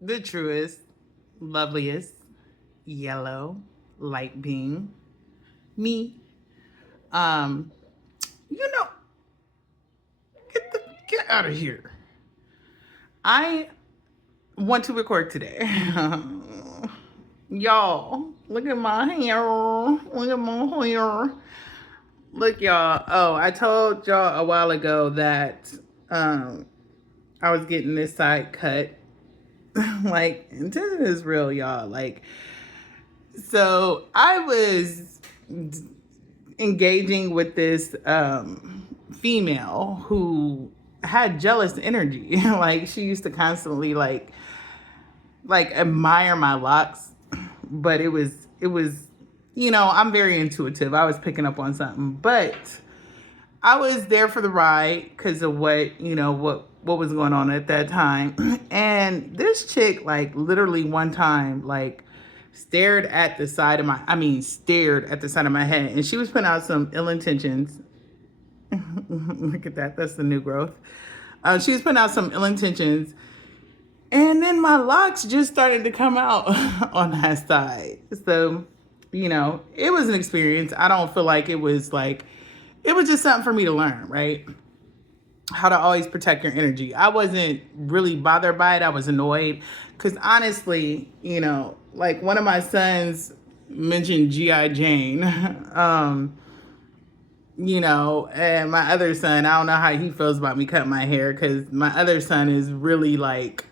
the truest, loveliest, yellow, light being, me. Um, you know, get out of here. I want to record today. Y'all, look at my hair. Look at my hair. Look, y'all. Oh, I told y'all a while ago that um I was getting this side cut. Like, intention is real, y'all. Like, so I was engaging with this female who had jealous energy. Like, she used to constantly like admire my locks, but it was I'm very intuitive. I was picking up on something, but I was there for the ride because of what was going on at that time. And this chick, like, literally one time, like, stared at the side of my head, and she was putting out some ill intentions. Look at that. That's the new growth. She was putting out some ill intentions. And then my locks just started to come out on that side. So, it was an experience. I don't feel like it was just something for me to learn, right? How to always protect your energy. I wasn't really bothered by it. I was annoyed because honestly, like one of my sons mentioned G.I. Jane. And my other son, I don't know how he feels about me cutting my hair because my other son is really like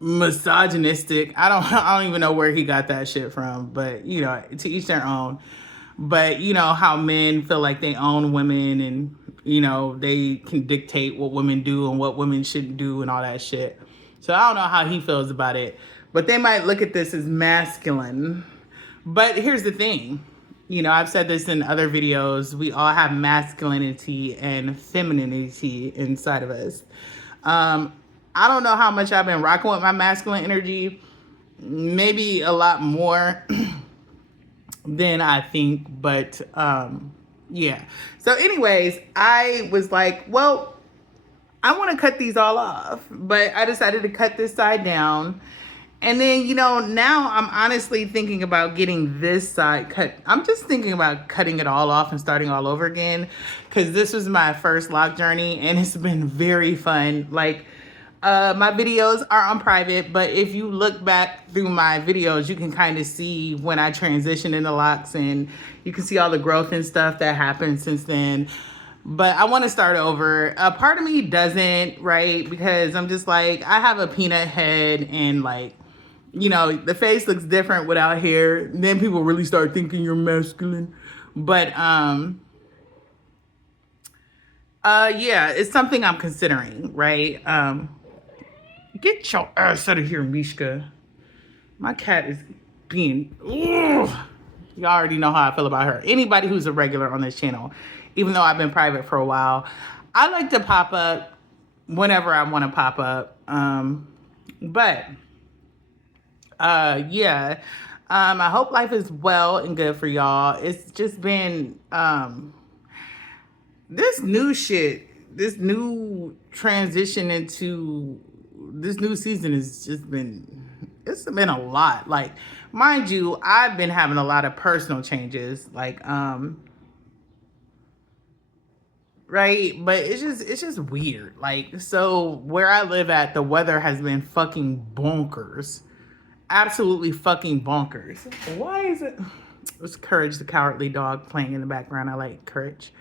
misogynistic. I don't even know where he got that shit from, but to each their own. But you know how men feel like they own women, and they can dictate what women do and what women shouldn't do and all that shit. So I don't know how he feels about it, but they might look at this as masculine. But here's the thing. I've said this in other videos. We all have masculinity and femininity inside of us. I don't know how much I've been rocking with my masculine energy. Maybe a lot more than I think, but yeah. So anyways, I was like, well, I want to cut these all off, but I decided to cut this side down. And then, now I'm honestly thinking about getting this side cut. I'm just thinking about cutting it all off and starting all over again because this was my first lock journey and it's been very fun. Like, my videos are on private, but if you look back through my videos, you can kind of see when I transitioned into locks and you can see all the growth and stuff that happened since then. But I want to start over. A part of me doesn't, right? Because I'm just like, I have a peanut head and like, the face looks different without hair. Then people really start thinking you're masculine. But yeah, it's something I'm considering, right? Get your ass out of here, Mishka. My cat is being... Ugh. You already know how I feel about her. Anybody who's a regular on this channel, even though I've been private for a while, I like to pop up whenever I want to pop up. Yeah. I hope life is well and good for y'all. It's just been... this new shit, this new transition into this new season has just it's been a lot. Like, mind you, I've been having a lot of personal changes, like right, but it's just weird. Like, so where I live at, the weather has been fucking bonkers, absolutely fucking bonkers. Why is it? It's Courage the Cowardly Dog playing in the background. I like Courage.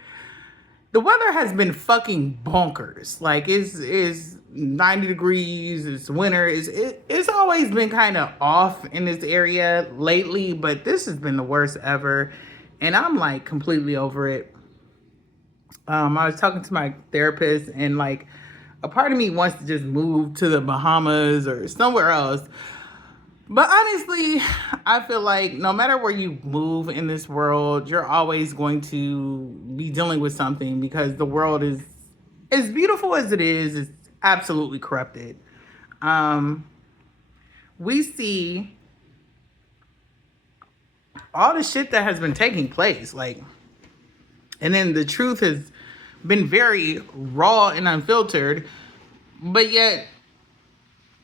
The weather has been fucking bonkers. Like, it's 90 degrees, it's winter. It's always been kind of off in this area lately, but this has been the worst ever. And I'm like completely over it. I was talking to my therapist and like a part of me wants to just move to the Bahamas or somewhere else. But honestly, I feel like no matter where you move in this world, you're always going to be dealing with something because the world is, as beautiful as it is, it's absolutely corrupted. We see all the shit that has been taking place, like, and then the truth has been very raw and unfiltered, but yet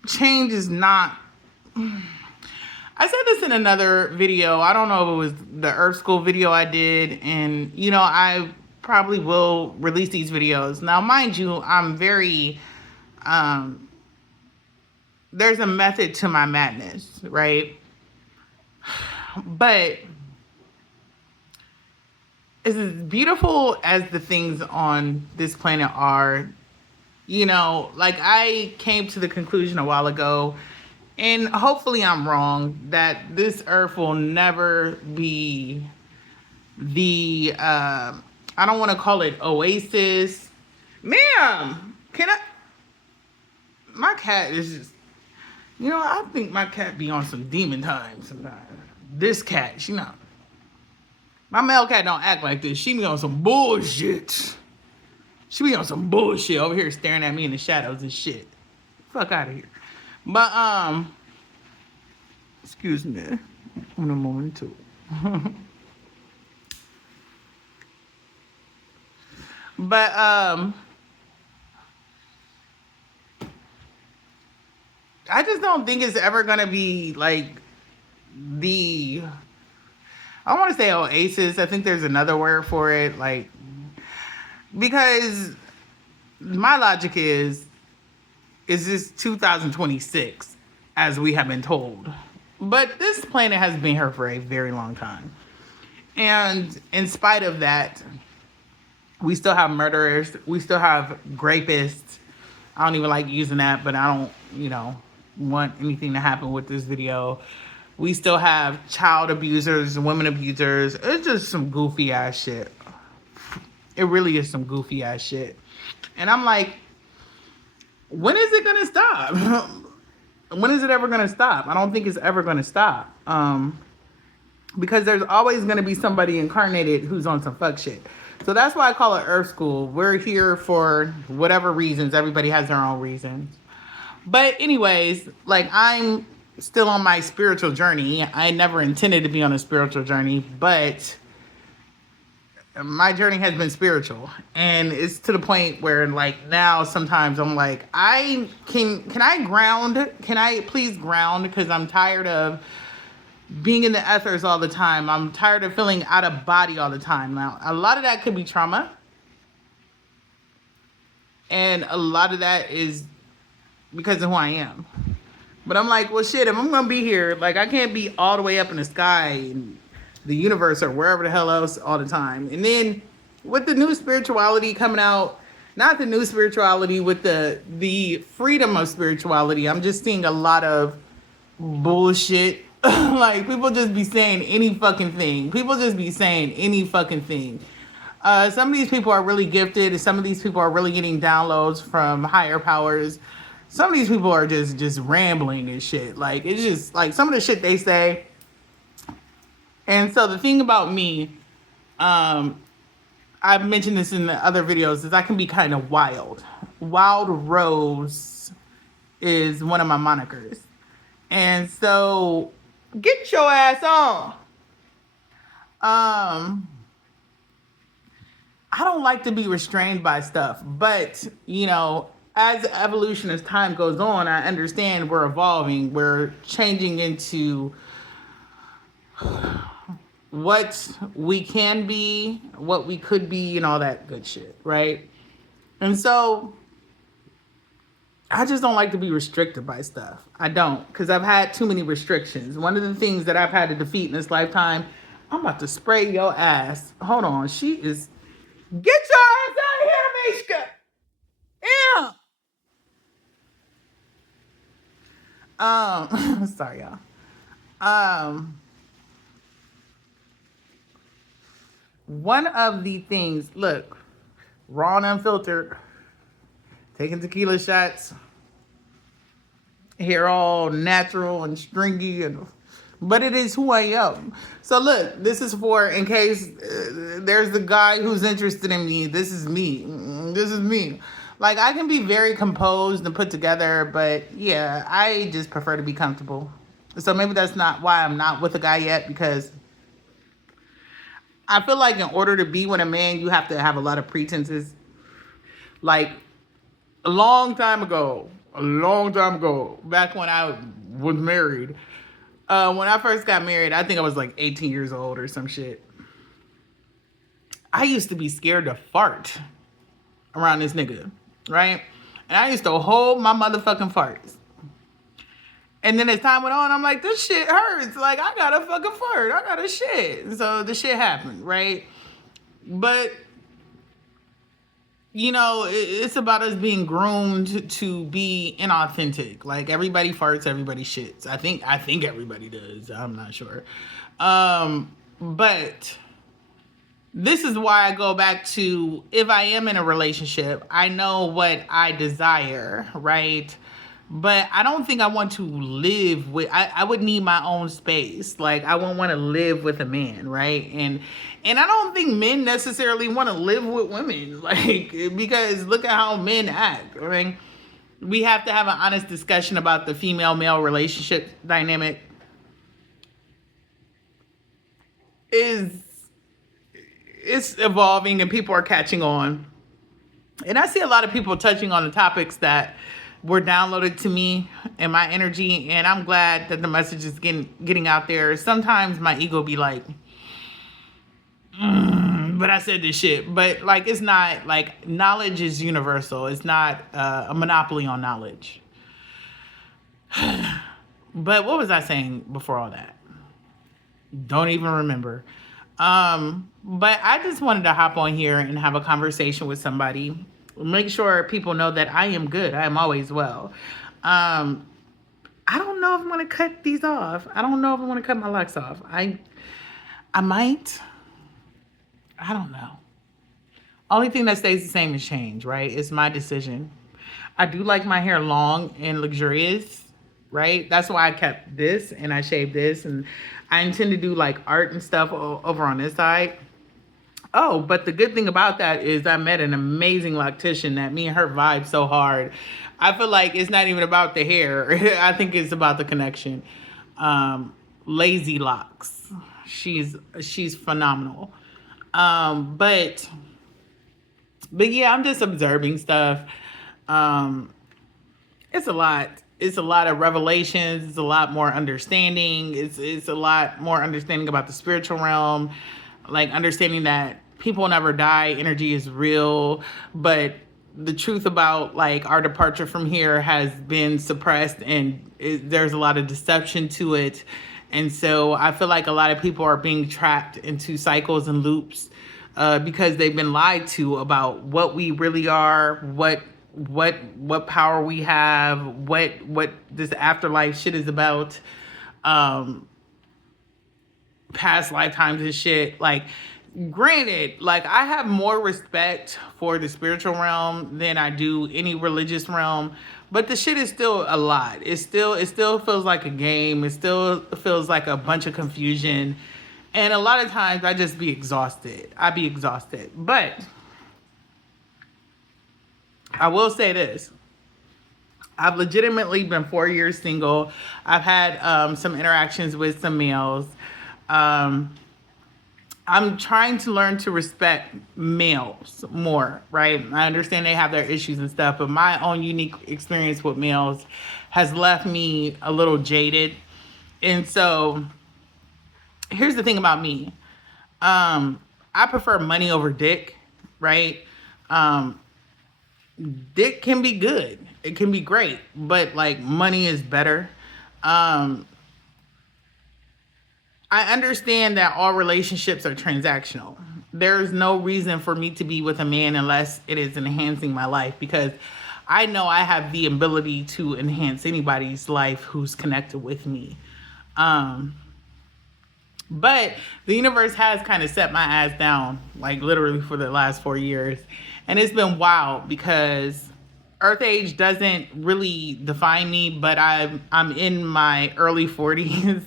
change is not. I said this in another video. I don't know if it was the Earth School video I did. And, you know, I probably will release these videos. Now, mind you, I'm very, there's a method to my madness, right? But as beautiful as the things on this planet are, you know, like I came to the conclusion a while ago, and hopefully I'm wrong, that this earth will never be the, I don't want to call it oasis. Ma'am, can I? My cat is just, you know, I think my cat be on some demon time sometimes. This cat, she not. My male cat don't act like this. She be on some bullshit. She be on some bullshit over here staring at me in the shadows and shit. Fuck out of here. But, excuse me. In a moment too. But, I just don't think it's ever gonna be like the, I don't want to say oasis. I think there's another word for it. Like, because my logic is this 2026 as we have been told? But this planet has been here for a very long time. And in spite of that, we still have murderers. We still have rapists. I don't even like using that, but I don't, you know, want anything to happen with this video. We still have child abusers, women abusers. It's just some goofy ass shit. It really is some goofy ass shit. And I'm like, when is it gonna stop? When is it ever gonna stop? I don't think it's ever gonna stop. Because there's always gonna be somebody incarnated who's on some fuck shit. So that's why I call it Earth School. We're here for whatever reasons. Everybody has their own reasons. But anyways, like, I'm still on my spiritual journey. I never intended to be on a spiritual journey, but my journey has been spiritual. And it's to the point where, like, now sometimes I'm like, can I ground? Can I please ground? Because I'm tired of being in the ethers all the time. I'm tired of feeling out of body all the time. Now, a lot of that could be trauma. And a lot of that is because of who I am. But I'm like, well, shit, if I'm going to be here, like, I can't be all the way up in the sky and the universe or wherever the hell else all the time. And then with the new spirituality coming out, not the new spirituality, with the freedom of spirituality, I'm just seeing a lot of bullshit. Like, people just be saying any fucking thing. People just be saying any fucking thing. Some of these people are really gifted. Some of these people are really getting downloads from higher powers. Some of these people are just rambling and shit. Like, it's just, like, some of the shit they say. And so the thing about me, I've mentioned this in the other videos, is I can be kind of wild. Wild Rose is one of my monikers. And so, get your ass on. I don't like to be restrained by stuff, but, you know, as evolution, as time goes on, I understand we're evolving. We're changing into what we can be, what we could be, and all that good shit, right? And so I just don't like to be restricted by stuff. I don't, because I've had too many restrictions. One of the things that I've had to defeat in this lifetime, I'm about to spray your ass. Hold on, she is, get your ass out of here, Mishka. Yeah. Sorry, y'all. One of the things, look, raw and unfiltered, taking tequila shots, hair all natural and stringy, but it is who I am. So look, this is for, in case there's the guy who's interested in me, this is me. This is me. Like, I can be very composed and put together, but yeah, I just prefer to be comfortable. So maybe that's not why I'm not with a guy yet, because I feel like in order to be with a man, you have to have a lot of pretenses. Like, a long time ago, a long time ago, back when I was married. When I first got married, I think I was like 18 years old or some shit. I used to be scared to fart around this nigga, right? And I used to hold my motherfucking farts. And then as time went on, I'm like, this shit hurts. Like, I gotta fucking fart. I gotta shit. So the shit happened, right? But, you know, it's about us being groomed to be inauthentic. Like, everybody farts, everybody shits. I think everybody does. I'm not sure. But this is why I go back to, if I am in a relationship, I know what I desire, right? But I don't think I want to live with, I would need my own space. Like, I won't want to live with a man, right? And I don't think men necessarily want to live with women, like, because look at how men act. I mean, we have to have an honest discussion about the female-male relationship dynamic. It's evolving and people are catching on. And I see a lot of people touching on the topics that were downloaded to me and my energy, and I'm glad that the message is getting out there. Sometimes my ego be like, but I said this shit. But like, it's not, like, knowledge is universal. It's not a monopoly on knowledge. But what was I saying before all that? Don't even remember. But I just wanted to hop on here and have a conversation with somebody. Make sure people know that I am good. I am always well. I don't know if I'm going to cut these off. I don't know if I want to cut my locks off. I might. I don't know. Only thing that stays the same is change, right? It's my decision. I do like my hair long and luxurious, right? That's why I kept this and I shaved this. And I intend to do like art and stuff over on this side. Oh, but the good thing about that is I met an amazing loctician that me and her vibe so hard. I feel like it's not even about the hair. I think it's about the connection. Lazy Locks. She's phenomenal. But yeah, I'm just observing stuff. It's a lot. It's a lot of revelations. It's a lot more understanding. It's a lot more understanding about the spiritual realm, like understanding that people never die, energy is real, but the truth about like our departure from here has been suppressed, and there's a lot of deception to it. And so I feel like a lot of people are being trapped into cycles and loops because they've been lied to about what we really are, what power we have, what this afterlife shit is about, past lifetimes and shit. Like, granted, like, I have more respect for the spiritual realm than I do any religious realm, but the shit is still a lot. It still feels like a game. It still feels like a bunch of confusion. And a lot of times I just be exhausted. I be exhausted. But I will say this. I've legitimately been 4 years single. I've had some interactions with some males. I'm trying to learn to respect males more, right? I understand they have their issues and stuff, but my own unique experience with males has left me a little jaded. And so here's the thing about me. I prefer money over dick, right? Dick can be good. It can be great, but like money is better. I understand that all relationships are transactional. There's no reason for me to be with a man unless it is enhancing my life, because I know I have the ability to enhance anybody's life who's connected with me. But the universe has kind of set my ass down, like literally for the last 4 years. And it's been wild because Earth age doesn't really define me, but I'm in my early 40s.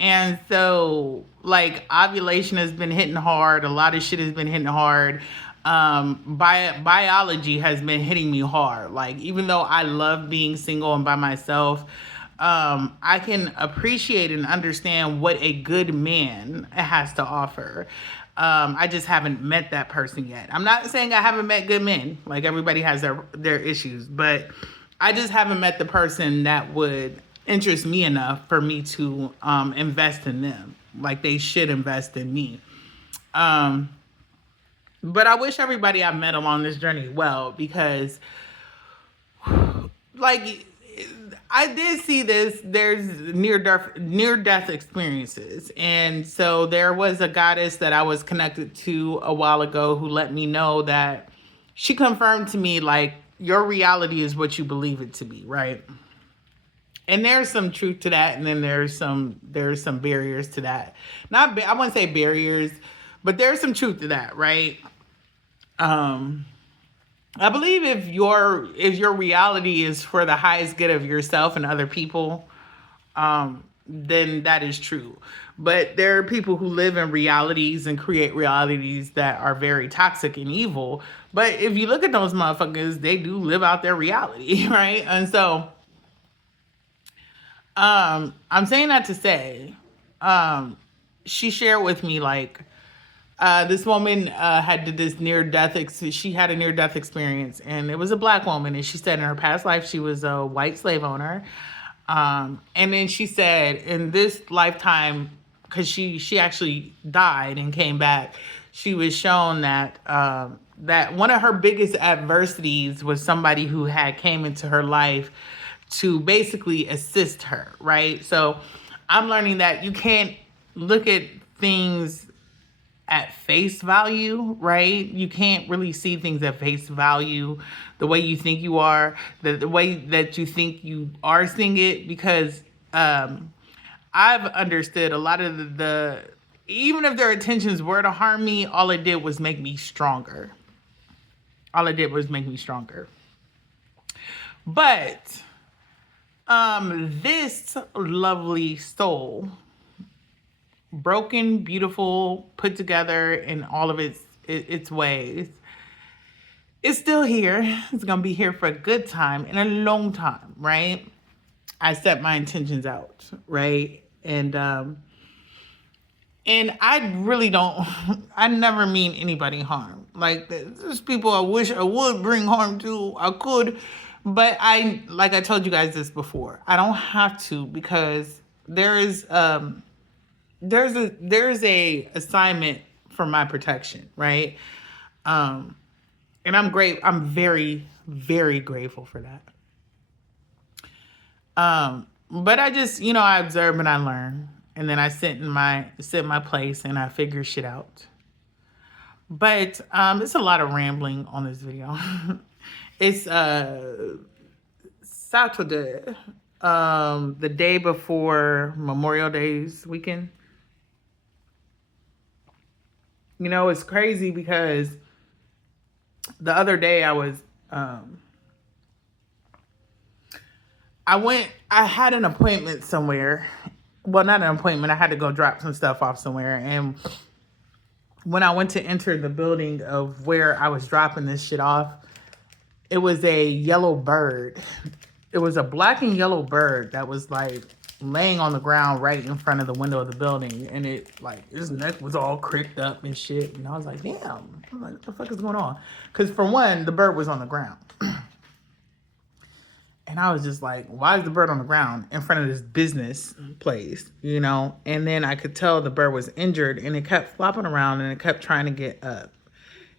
And so, like, ovulation has been hitting hard. A lot of shit has been hitting hard. Biology has been hitting me hard. Like, even though I love being single and by myself, I can appreciate and understand what a good man has to offer. I just haven't met that person yet. I'm not saying I haven't met good men. Like, everybody has their issues, but I just haven't met the person that would interest me enough for me to invest in them. Like they should invest in me. Um, but I wish everybody I met along this journey well, because like I did see this. There's near death experiences, and so there was a goddess that I was connected to a while ago who let me know that she confirmed to me, like, your reality is what you believe it to be, right? And there's some truth to that, and then there's some barriers to that. I wouldn't say barriers, but there's some truth to that, right? Um, I believe if your reality is for the highest good of yourself and other people, then that is true. But there are people who live in realities and create realities that are very toxic and evil. But if you look at those motherfuckers, they do live out their reality, right? And so, I'm saying that to say, um, she shared with me, like, this woman had did this near death. She had a near death experience, and it was a black woman. And she said in her past life she was a white slave owner. And then she said in this lifetime, because she actually died and came back, she was shown that that one of her biggest adversities was somebody who had came into her life to basically assist her, right? So I'm learning that you can't look at things at face value, right? You can't really see things at face value the way you think you are, the way that you think you are seeing it, because I've understood a lot of even if their intentions were to harm me, all it did was make me stronger. All it did was make me stronger. But this lovely soul, broken, beautiful, put together in all of its ways, it's still here. It's gonna be here for a good time and a long time, right? I set my intentions out, right? And I really don't. I never mean anybody harm. Like, there's people I wish I would bring harm to. I could, but like I told you guys this before, I don't have to, because there's a assignment for my protection, right? And I'm very, very grateful for that. But I just, I observe and I learn, and then I sit in my place and I figure shit out. But it's a lot of rambling on this video. It's Saturday, the day before Memorial Day's weekend. It's crazy because the other day I had an appointment somewhere. Well, not an appointment. I had to go drop some stuff off somewhere. And when I went to enter the building of where I was dropping this shit off, it was a yellow bird. It was a black and yellow bird that was like laying on the ground right in front of the window of the building. And his neck was all cricked up and shit. And I was like, damn, I'm like, what the fuck is going on? Because for one, the bird was on the ground. And I was just like, why is the bird on the ground in front of this business place, And then I could tell the bird was injured, and it kept flopping around and it kept trying to get up.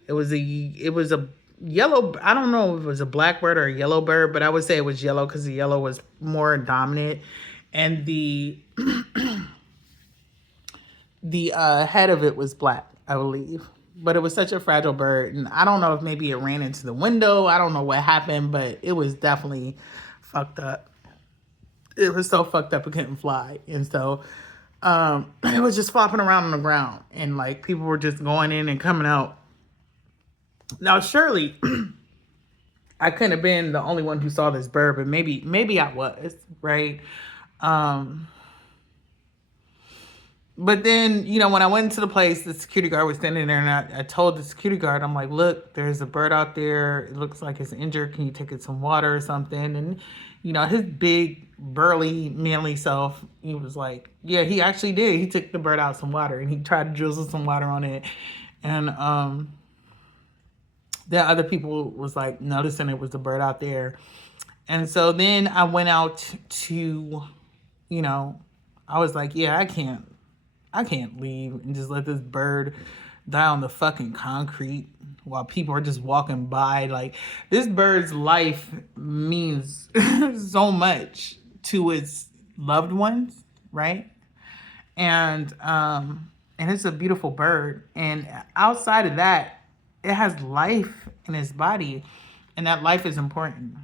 It was a yellow, I don't know if it was a black bird or a yellow bird, but I would say it was yellow because the yellow was more dominant. And the head of it was black, I believe. But it was such a fragile bird. And I don't know if maybe it ran into the window. I don't know what happened, but it was definitely fucked up. It was so fucked up it couldn't fly. And so it was just flopping around on the ground. And like people were just going in and coming out. Now, surely I couldn't have been the only one who saw this bird, but maybe I was, right? But then, when I went into the place, the security guard was standing there, and I told the security guard, I'm like, look, there's a bird out there. It looks like it's injured. Can you take it some water or something? And, his big, burly, manly self, he was like, yeah, he actually did. He took the bird out some water, and he tried to drizzle some water on it. And the other people was like noticing it was the bird out there. And so then I went out to, you know, I was like, yeah, I can't leave and just let this bird die on the fucking concrete while people are just walking by. Like, this bird's life means so much to its loved ones, right? And it's a beautiful bird. And outside of that, it has life in its body, and that life is important.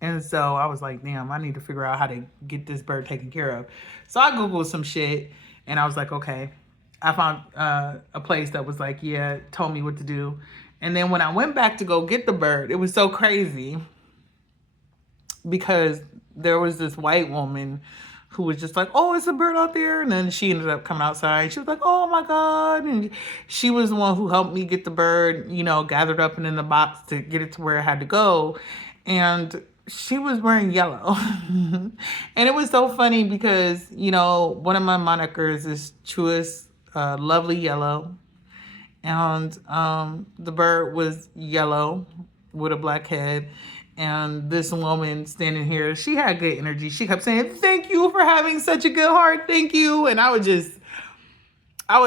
And so I was like, damn, I need to figure out how to get this bird taken care of. So I Googled some shit and I was like, okay. I found a place that was like, yeah, told me what to do. And then when I went back to go get the bird, it was so crazy because there was this white woman who was just like, oh, it's a bird out there. And then she ended up coming outside. She was like, oh my God. And she was the one who helped me get the bird, you know, gathered up and in the box to get it to where it had to go. And she was wearing yellow. And it was so funny because, you know, one of my monikers is Truist Lovely Yellow. And the bird was yellow with a black head. And this woman standing here, she had good energy. She kept saying, thank you for having such a good heart. Thank you. And I was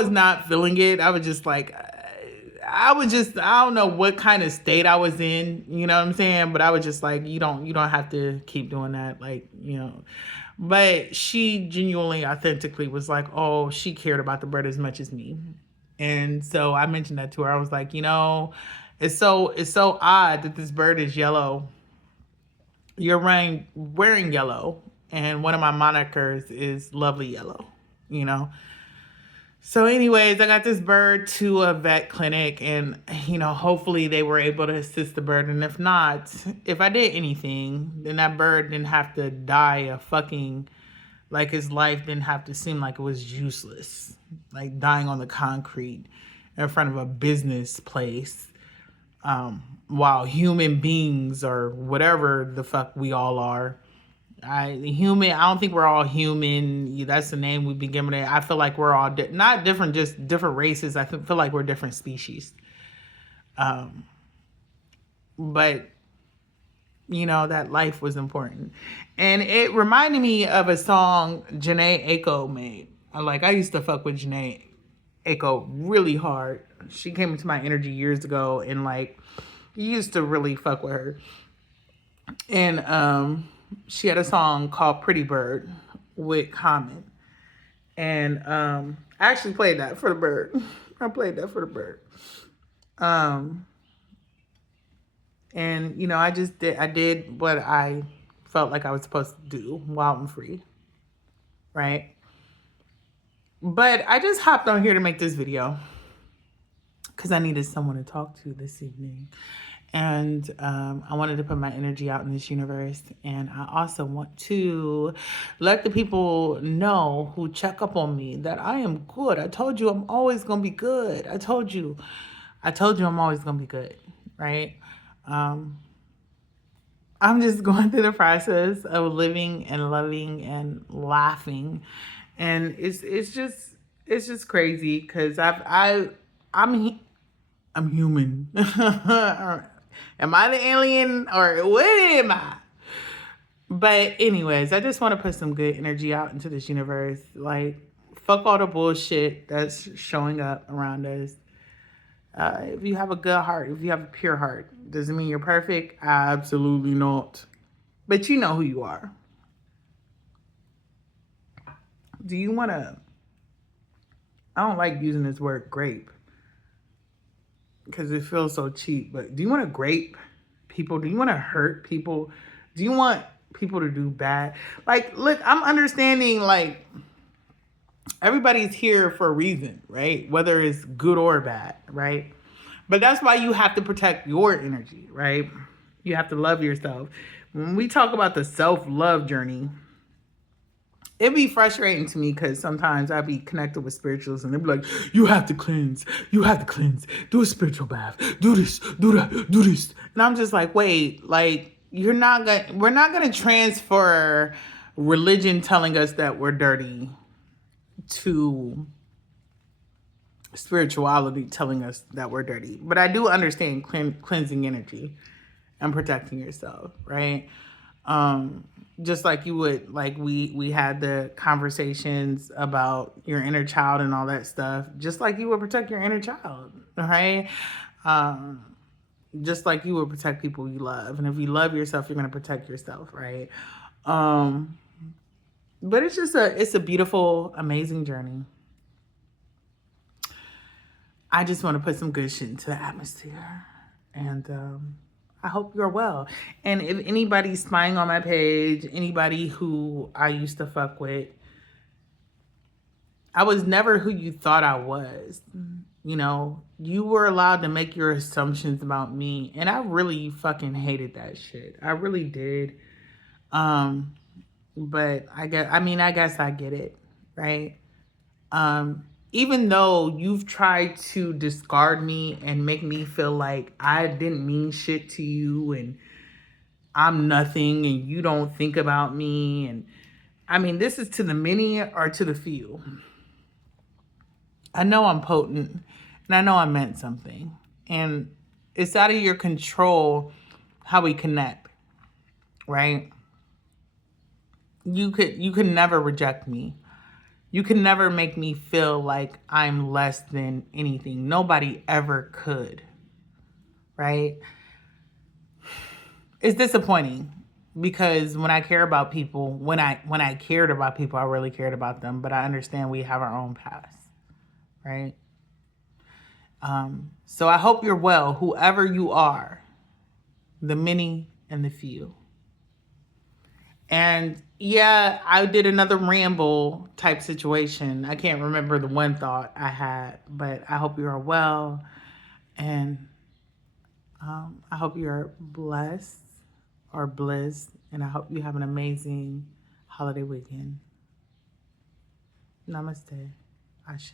not feeling it. I was just like, I don't know what kind of state I was in, you know what I'm saying? But I was just like, you don't have to keep doing that. Like, you know, but she genuinely, authentically was like, oh, she cared about the bird as much as me. And so I mentioned that to her. I was like, you know, it's so odd that this bird is yellow. You're wearing yellow, and one of my monikers is Lovely Yellow, you know. So anyways, I got this bird to a vet clinic, and, you know, hopefully they were able to assist the bird. And if not, if I did anything, then that bird didn't have to die a fucking, like, his life didn't have to seem like it was useless, like dying on the concrete in front of a business place, while human beings, or whatever the fuck we all are, I don't think we're all human. That's the name we've been given it. I feel like we're all not different, just different races. I feel like we're different species. But you know, that life was important. And it reminded me of a song Jhené Aiko made. I used to fuck with Jhené Aiko really hard. She came into my energy years ago, and like, used to really fuck with her. And she had a song called Pretty Bird with Common. And I actually played that for the bird. I played that for the bird. And, you know, I did what I felt like I was supposed to do, wild and free. Right? But I just hopped on here to make this video because I needed someone to talk to this evening. And I wanted to put my energy out in this universe. And I also want to let the people know who check up on me that I am good. I told you I'm always going to be good. I told you I'm always going to be good, right? I'm just going through the process of living and loving and laughing. And it's just crazy because I'm human. Am I the alien or what am I? But anyways, I just want to put some good energy out into this universe. Like, fuck all the bullshit that's showing up around us. If you have a good heart, if you have a pure heart, doesn't mean you're perfect. Absolutely not. But you know who you are. Do you want to... I don't like using this word grape because it feels so cheap. But do you want to grape people? Do you want to hurt people? Do you want people to do bad? Like, look, I'm understanding, like, everybody's here for a reason, right? Whether it's good or bad, right? But that's why you have to protect your energy, right? You have to love yourself. When we talk about the self-love journey, it'd be frustrating to me because sometimes I'd be connected with spirituals and they'd be like, you have to cleanse. You have to cleanse. Do a spiritual bath. Do this. Do that. Do this. And I'm just like, wait, like, we're not going to transfer religion telling us that we're dirty to spirituality telling us that we're dirty. But I do understand cleansing energy. and protecting yourself, right? Um, just like you would, like we had the conversations about your inner child and all that stuff, just like you would protect your inner child, right? Um, just like you would protect people you love. And if you love yourself, you're going to protect yourself, right? Um, but it's a beautiful, amazing journey. I just want to put some good shit into the atmosphere. And I hope you're well. And if anybody's spying on my page, anybody who I used to fuck with, I was never who you thought I was. You know, you were allowed to make your assumptions about me. And I really fucking hated that shit. I really did. But I guess I get it, right? Even though you've tried to discard me and make me feel like I didn't mean shit to you and I'm nothing and you don't think about me. And I mean, this is to the many or to the few. I know I'm potent and I know I meant something. And it's out of your control how we connect, right? You could never reject me. You can never make me feel like I'm less than anything. Nobody ever could, right? It's disappointing because when I care about people, when I cared about people, I really cared about them. But I understand we have our own past, right? So I hope you're well, whoever you are, the many and the few. And yeah, I did another ramble type situation. I can't remember the one thought I had, but I hope you are well. And I hope you're blessed or blissed. And I hope you have an amazing holiday weekend. Namaste. Ashe.